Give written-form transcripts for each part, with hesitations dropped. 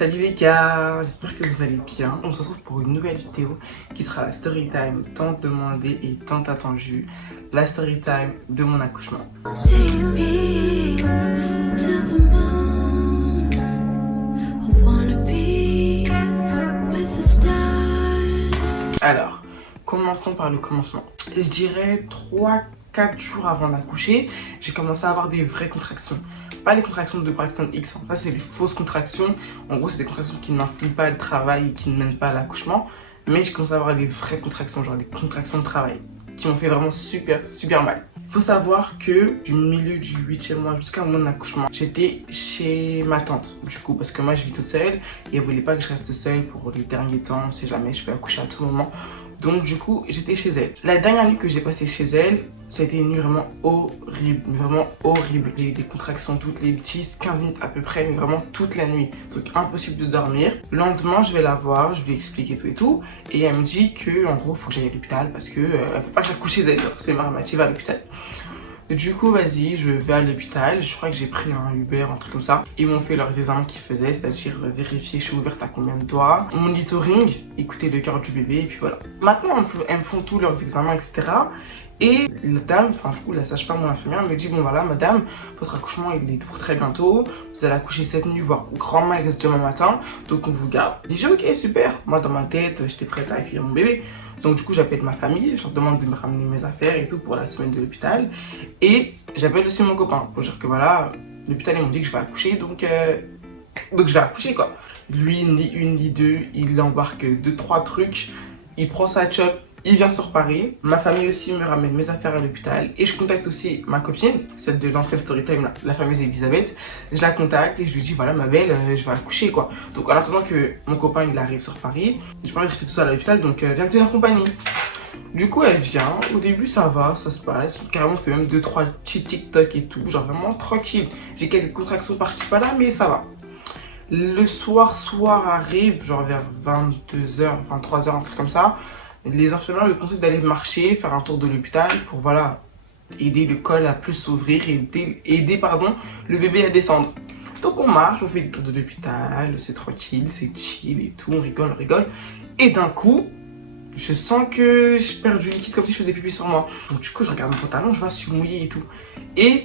Salut les gars, j'espère que vous allez bien. On se retrouve pour une nouvelle vidéo qui sera la story time tant demandée et tant attendue. La story time de mon accouchement. Alors, commençons par le commencement. Je dirais 3-4 jours avant d'accoucher, j'ai commencé à avoir des vraies contractions. Pas les contractions de Braxton X, ça c'est des fausses contractions. En gros, c'est des contractions qui n'influent pas le travail et qui ne mènent pas à l'accouchement. Mais j'ai commencé à avoir des vraies contractions, genre des contractions de travail, qui m'ont fait vraiment super mal. Il faut savoir que du milieu du 8e mois jusqu'à mon accouchement, j'étais chez ma tante, du coup, parce que moi je vis toute seule et elle voulait pas que je reste seule pour les derniers temps, on sait jamais, je peux accoucher à tout moment. Donc du coup, j'étais chez elle. La dernière nuit que j'ai passée chez elle, ça a été une nuit vraiment horrible, vraiment horrible. J'ai eu des contractions toutes les 10-15 minutes à peu près, mais vraiment toute la nuit. Donc impossible de dormir. Le lendemain, je vais la voir, je lui explique tout et tout. Et elle me dit que en gros, il faut que j'aille à l'hôpital parce que elle peut pas que j'accouche chez elle. C'est ma mère, tu vas à l'hôpital. Du coup, vas-y, je vais à l'hôpital. Je crois que j'ai pris un Uber, un truc comme ça. Ils m'ont fait leurs examens qu'ils faisaient, c'est-à-dire vérifier je suis ouverte à combien de doigts, monitoring, écouter le cœur du bébé, et puis voilà. Maintenant, elles me font tous leurs examens, etc. Et la dame, enfin du coup la sage-femme ou l'infirmière me dit bon voilà madame, votre accouchement il est pour très bientôt, vous allez accoucher cette nuit voire grand max demain matin, donc on vous garde. Je dis ok super, moi dans ma tête j'étais prête à accueillir mon bébé. Donc du coup j'appelle ma famille, je leur demande de me ramener mes affaires et tout pour la semaine de l'hôpital. Et j'appelle aussi mon copain pour dire que voilà, l'hôpital ils m'ont dit que je vais accoucher donc je vais accoucher quoi. Lui ni une ni deux, il embarque 2-3 trucs, il prend sa chop. Il vient sur Paris, ma famille aussi me ramène mes affaires à l'hôpital et je contacte aussi ma copine, celle de l'ancienne Storytime, la fameuse Elisabeth. Je la contacte et je lui dis voilà ma belle, je vais accoucher quoi. Donc en attendant que mon copain il arrive sur Paris, j'ai pas envie de rester tout seul à l'hôpital donc viens me tenir compagnie. Du coup elle vient, au début ça va, ça se passe, carrément on fait même 2-3 petits TikTok et tout, genre vraiment tranquille. J'ai quelques contractions par-ci par-là mais ça va. Le soir arrive, genre vers 22h, 23h, un truc comme ça. Les infirmières me conseillent d'aller marcher, faire un tour de l'hôpital pour voilà, aider le col à plus s'ouvrir et aider pardon, le bébé à descendre. Donc on marche, on fait des tours de l'hôpital, c'est tranquille, c'est chill et tout, on rigole. Et d'un coup, je sens que je perds du liquide comme si je faisais pipi sur moi. Donc du coup, je regarde mon pantalon, je vois, je suis mouillée et tout. Et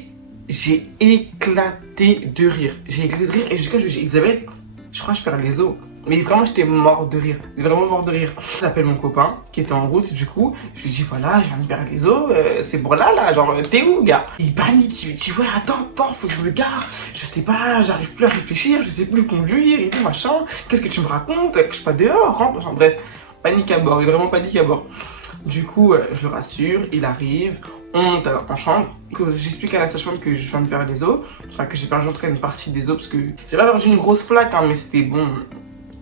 j'ai éclaté de rire. J'ai éclaté de rire et jusqu'à je dis Elisabeth, je crois que je perds les os. Mais vraiment, j'étais mort de rire. Vraiment mort de rire. J'appelle mon copain qui était en route, du coup. Je lui dis, voilà, je viens de perdre les os. C'est pour là, genre, t'es où, gars? Il panique. Il me dit, ouais, attends, faut que je me gare. Je sais pas, j'arrive plus à réfléchir. Je sais plus conduire et tout, machin. Qu'est-ce que tu me racontes? Que je suis pas dehors, hein? Enfin, bref, panique à bord. Il est vraiment panique à bord. Du coup, je le rassure. Il arrive. On monte en chambre. J'explique à la sage-femme que je viens de perdre les os. Enfin, que j'ai perdu en tout cas une partie des os parce que j'ai pas perdu une grosse flaque, hein, mais c'était bon.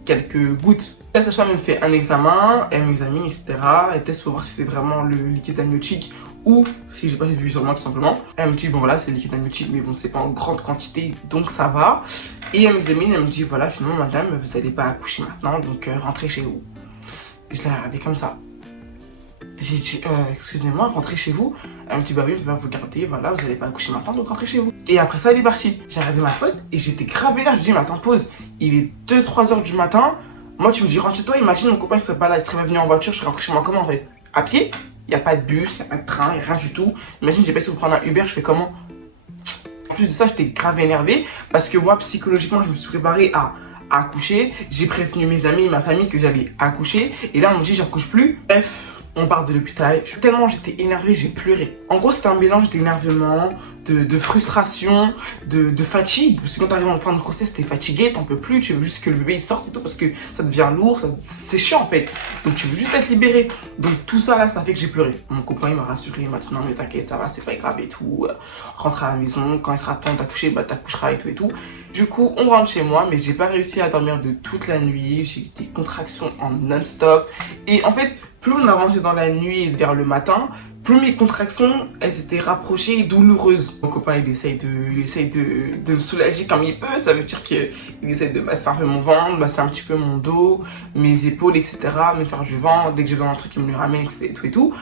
Quelques gouttes. La sage-femme me fait un examen, elle m'examine, etc. Elle teste pour voir si c'est vraiment le liquide amniotique ou si j'ai pas fait du sur moi tout simplement. Elle me dit bon voilà c'est le liquide amniotique mais bon c'est pas en grande quantité donc ça va. Et elle m'examine, elle me dit voilà finalement madame vous allez pas accoucher maintenant donc rentrez chez vous. Et je l'ai regardé comme ça. J'ai dit excusez-moi rentrez chez vous. Elle me dit bah oui on va vous garder voilà vous allez pas accoucher maintenant donc rentrez chez vous. Et après ça elle est partie. J'ai regardé ma pote et j'étais grave énervé. Je lui dis mais attends pause. Il est 2-3 heures du matin. Moi tu me dis rentre chez toi. Imagine mon copain il serait pas là, il serait venu en voiture. Je serais rentré chez moi comment en fait? À pied? Il n'y a pas de bus, il n'y a pas de train, il n'y a rien du tout. Imagine j'ai pas essayé de prendre un Uber, je fais comment? En plus de ça j'étais grave énervé parce que moi psychologiquement je me suis préparé à accoucher. J'ai prévenu mes amis et ma famille que j'allais accoucher. Et là on me dit j'accouche plus. Bref. On part de l'hôpital, tellement j'étais énervée, j'ai pleuré. En gros, c'était un mélange d'énervement, de frustration, de fatigue. Parce que quand t'arrives en fin de grossesse, t'es fatigué, t'en peux plus, tu veux juste que le bébé il sorte et tout parce que ça devient lourd, c'est chiant en fait. Donc tu veux juste être libéré. Donc tout ça là, ça fait que j'ai pleuré. Mon copain il m'a rassuré, il m'a dit non mais t'inquiète, ça va, c'est pas grave et tout. Rentre à la maison, quand il sera temps d'accoucher, bah t'accoucheras et tout et tout. Du coup, on rentre chez moi, mais j'ai pas réussi à dormir de toute la nuit. J'ai eu des contractions en non-stop. Et en fait, plus on avançait dans la nuit et vers le matin, plus mes contractions, elles étaient rapprochées et douloureuses. Mon copain, il essaye de me soulager comme il peut. Ça veut dire qu'il essaye de masser un peu mon ventre, masser un petit peu mon dos, mes épaules, etc. Me faire du vent. Dès que j'ai besoin d'un truc, il me le ramène, etc. Et tout.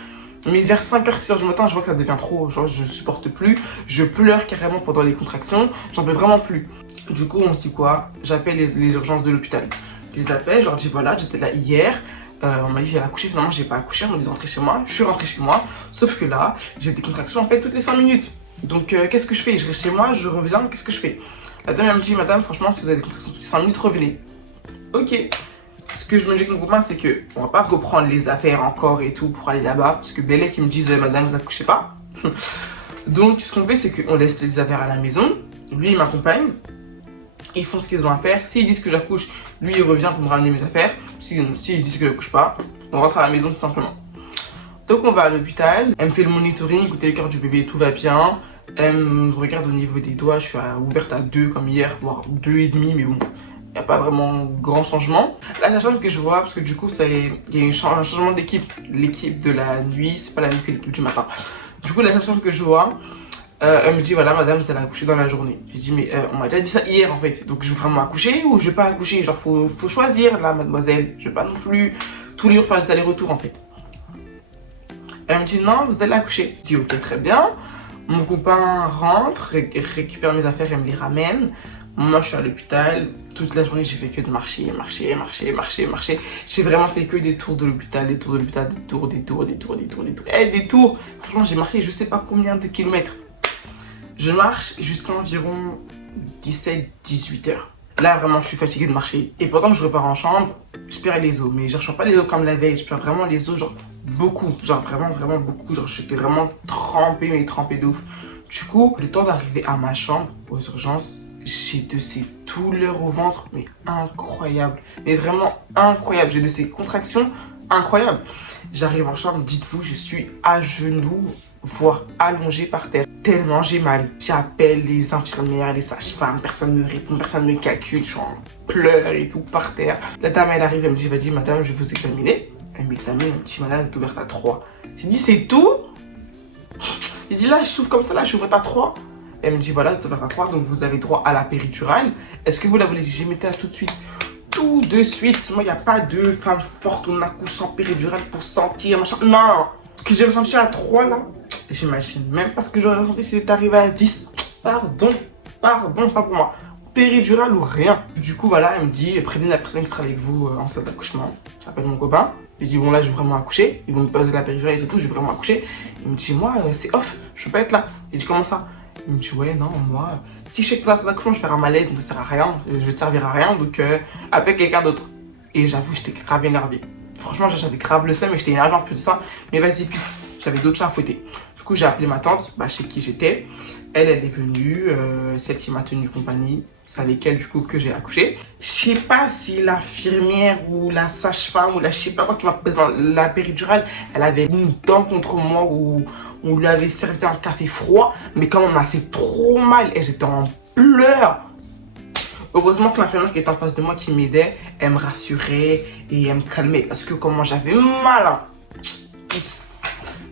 Mais vers 5h, 6h du matin, je vois que ça devient trop, genre je supporte plus. Je pleure carrément pendant les contractions, j'en peux vraiment plus. Du coup, on se dit quoi? J'appelle les urgences de l'hôpital. Je les appelle, je leur dis voilà, j'étais là hier. On m'a dit j'allais accoucher, finalement j'ai pas accouché, on m'a dit de rentrer chez moi. Je suis rentrée chez moi, sauf que là, j'ai des contractions en fait toutes les 5 minutes. Donc qu'est-ce que je fais? Je reste chez moi, je reviens, qu'est-ce que je fais? La dame elle me dit madame, franchement, si vous avez des contractions toutes les 5 minutes, revenez. Ok. Ce que je me dis avec mon copain, c'est que on va pas reprendre les affaires encore et tout pour aller là-bas, parce que Bélec ils me disent madame, vous accouchez pas. Donc ce qu'on fait, c'est qu'on laisse les affaires à la maison. Lui il m'accompagne. Ils font ce qu'ils ont à faire. S'ils disent que j'accouche, lui il revient pour me ramener mes affaires. S'ils disent que j'accouche pas, on rentre à la maison tout simplement. Donc on va à l'hôpital, elle me fait le monitoring, écouter le cœur du bébé, tout va bien. Elle me regarde au niveau des doigts, je suis ouverte à 2 comme hier, voire 2,5, mais bon, il n'y a pas vraiment grand changement. La sage-femme que je vois, parce que du coup il y a un changement d'équipe. L'équipe de la nuit, c'est pas la même que l'équipe du matin. Du coup la sage-femme que je vois, elle me dit voilà madame, vous allez accoucher dans la journée. Je dis mais on m'a déjà dit ça hier en fait. Donc je vais vraiment accoucher ou je vais pas accoucher? Genre faut choisir là mademoiselle. Je vais pas non plus tous les jours faire des allers-retours en fait. Elle me dit non, vous allez accoucher. Je dis ok très bien. Mon copain rentre, récupère mes affaires et me les ramène. Moi je suis à l'hôpital. Toute la journée j'ai fait que de marcher. J'ai vraiment fait que des tours de l'hôpital, des tours. Des tours. Franchement j'ai marché je sais pas combien de kilomètres. Je marche jusqu'à environ 17-18 heures. Là, vraiment, je suis fatiguée de marcher. Et pendant que je repars en chambre, je perds les os. Mais genre, je perds pas les os comme la veille. Je perds vraiment les os, genre, beaucoup. Genre, vraiment beaucoup. Genre, j'étais vraiment trempée, mais trempée de ouf. Du coup, le temps d'arriver à ma chambre, aux urgences, j'ai de ces douleurs au ventre, mais incroyables. Mais vraiment incroyables. J'ai de ces contractions incroyables. J'arrive en chambre, dites-vous, je suis à genoux, voire allongée par terre. Tellement j'ai mal. J'appelle les infirmières, les sages-femmes, personne ne me répond, personne ne me calcule, je suis en pleurs et tout par terre. La dame elle arrive, elle me dit vas-y madame, je vais vous examiner. Elle m'examine, elle me dit madame, vous êtes ouverte à 3. J'ai dit c'est tout? J'ai dit là je souffre comme ça, là je suis ouverte à 3. Elle me dit voilà, vous êtes ouverte à 3, donc vous avez droit à la péridurale. Est-ce que vous la voulez? J'ai mis à tout de suite. Tout de suite. Moi il n'y a pas de femme forte, on accouche sans péridurale pour sentir machin. Non. Ce que j'ai ressenti à 3 là. J'imagine même pas ce que j'aurais ressenti si c'était arrivé à 10. Pardon, ça pour moi. Péridurale ou rien. Du coup, voilà, elle me dit prévenez la personne qui sera avec vous en salle d'accouchement. J'appelle mon copain. Je dis bon, là, je vais vraiment accoucher. Ils vont me poser la péridurale et tout, je vais vraiment accoucher. Il me dit moi, c'est off, je peux pas être là. Je dis comment ça? Il me dit ouais, non, moi, si je sais que la salle d'accouchement, je vais faire un malaise, ça ne sert à rien, je vais te servir à rien, donc appelle quelqu'un d'autre. Et j'avoue, j'étais grave énervé. Franchement, j'avais grave le seum et j'étais énervé en plus de ça. Mais vas-y, puis j'avais d'autres chats à fouetter. Du coup, j'ai appelé ma tante, chez qui j'étais. Elle est venue, celle qui m'a tenu compagnie. C'est avec elle, du coup, que j'ai accouché. Je sais pas si l'infirmière ou la sage-femme ou je sais pas quoi qui m'a posé dans la péridurale, elle avait une dent contre moi ou on lui avait servi un café froid. Mais quand on m'a fait trop mal et j'étais en pleurs. Heureusement que l'infirmière qui était en face de moi qui m'aidait, elle me rassurait et elle me calmait parce que comment j'avais mal. Hein.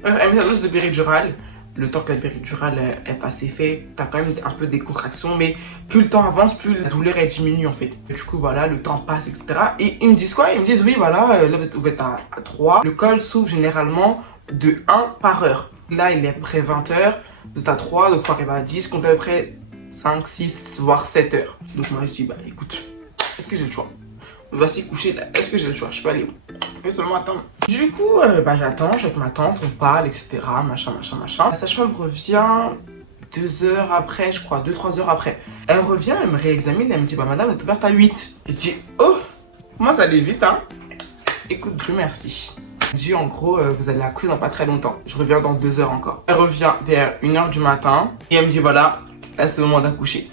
Elle met sa dose de péridurale. Le temps que la péridurale elle fasse effet, t'as quand même un peu des contractions, mais plus le temps avance, plus la douleur elle diminue en fait. Du coup voilà, le temps passe, etc. Et ils me disent quoi? Ils me disent oui voilà, là vous êtes à 3. Le col s'ouvre généralement de 1 par heure. Là il est à peu près 20 heures, vous êtes à 3, donc il faut arriver à 10, comptez à peu près 5, 6, voire 7 heures. Donc moi je dis bah écoute, est-ce que j'ai le choix? Voici coucher là, est-ce que j'ai le choix? Je peux aller où? Je peux seulement attendre. Du coup, j'attends, je suis avec ma tante, on parle, etc. Machin. La sage-femme revient 2 heures après, je crois, 2-3 heures après. Elle revient, elle me réexamine, elle me dit bah madame, vous êtes ouverte à 8. Je dis oh, comment ça allait vite hein? Écoute, Dieu merci. Elle me dit en gros, vous allez accoucher dans pas très longtemps. Je reviens dans 2 heures encore. Elle revient vers 1h du matin et elle me dit voilà, là c'est le moment d'accoucher.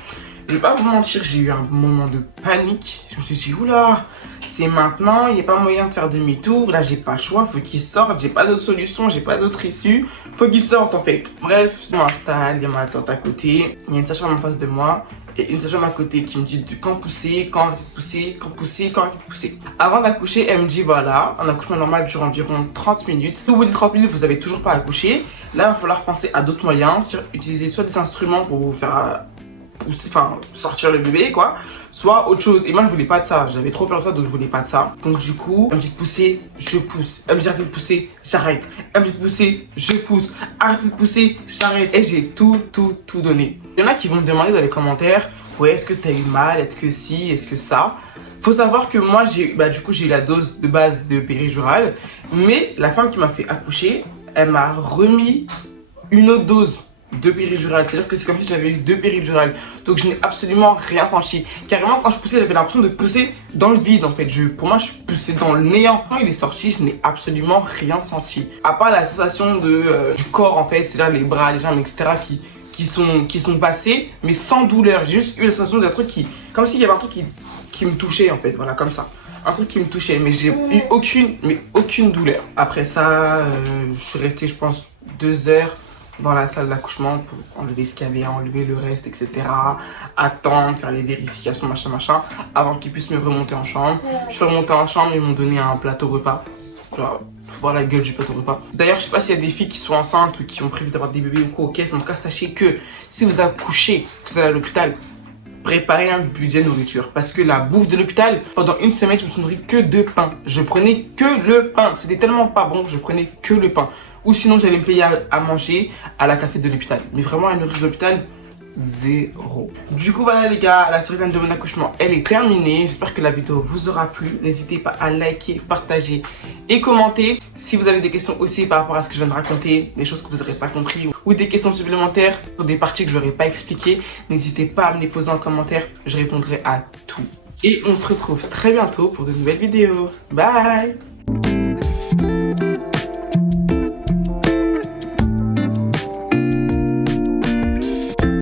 Je vais pas vous mentir, j'ai eu un moment de panique. Je me suis dit, oula, c'est maintenant, il n'y a pas moyen de faire demi-tour. Là, j'ai pas le choix, faut qu'ils sortent. J'ai pas d'autre solution, j'ai pas d'autre issue. Faut qu'ils sortent en fait. Bref, je m'installe, il y a ma tante à côté. Il y a une sage-femme en face de moi et une sage-femme à côté qui me dit quand pousser, quand pousser. Avant d'accoucher, elle me dit voilà, un accouchement normal dure environ 30 minutes. Au bout des 30 minutes, vous avez toujours pas accouché. Là, il va falloir penser à d'autres moyens. Utiliser soit des instruments pour vous faire pousser, enfin sortir le bébé quoi, soit autre chose. Et moi je voulais pas de ça, j'avais trop peur de ça, donc je voulais pas de ça. Donc du coup, elle me dit de pousser, je pousse. Elle me dit arrêtez de pousser, j'arrête. Elle me dit de pousser, je pousse. Arrêtez de pousser, j'arrête. Et j'ai tout donné. Il y en a qui vont me demander dans les commentaires, ouais, est-ce que t'as eu mal, est-ce que si, est-ce que ça. Faut savoir que moi j'ai eu la dose de base de péridurale, mais la femme qui m'a fait accoucher, elle m'a remis une autre dose de péridurale. C'est-à-dire que c'est comme si j'avais eu 2 péridurales. Donc je n'ai absolument rien senti. Carrément quand je poussais, j'avais l'impression de pousser dans le vide en fait. Pour moi je poussais dans le néant. Quand il est sorti, je n'ai absolument rien senti. À part la sensation du corps en fait, c'est-à-dire les bras, les jambes, etc. qui sont passés, mais sans douleur. J'ai juste eu la sensation d'un truc comme s'il y avait un truc qui me touchait en fait, voilà, comme ça. Un truc qui me touchait, mais j'ai eu aucune douleur. Après ça, je suis resté, je pense, 2 heures dans la salle d'accouchement pour enlever ce qu'il y avait à enlever, le reste, etc. Attendre, faire les vérifications, machin, avant qu'ils puissent me remonter en chambre. Je suis remontée en chambre, ils m'ont donné un plateau repas. Voilà, pour voir la gueule du plateau repas. D'ailleurs, je sais pas s'il y a des filles qui sont enceintes ou qui ont prévu d'avoir des bébés ou quoi, ok, en tout cas, sachez que si vous accouchez, que vous allez à l'hôpital, préparer un budget nourriture. Parce que la bouffe de l'hôpital, pendant une semaine, je me suis nourri que de pain. Je prenais que le pain. C'était tellement pas bon que je prenais que le pain. Ou sinon, j'allais me payer à manger à la café de l'hôpital. Mais vraiment, la nourriture de l'hôpital, 0. Du coup, voilà les gars, la storytime de mon accouchement, elle est terminée. J'espère que la vidéo vous aura plu. N'hésitez pas à liker, partager et commenter. Si vous avez des questions aussi par rapport à ce que je viens de raconter, des choses que vous n'aurez pas compris ou des questions supplémentaires sur des parties que je n'aurais pas expliquées, n'hésitez pas à me les poser en commentaire. Je répondrai à tout. Et on se retrouve très bientôt pour de nouvelles vidéos. Bye!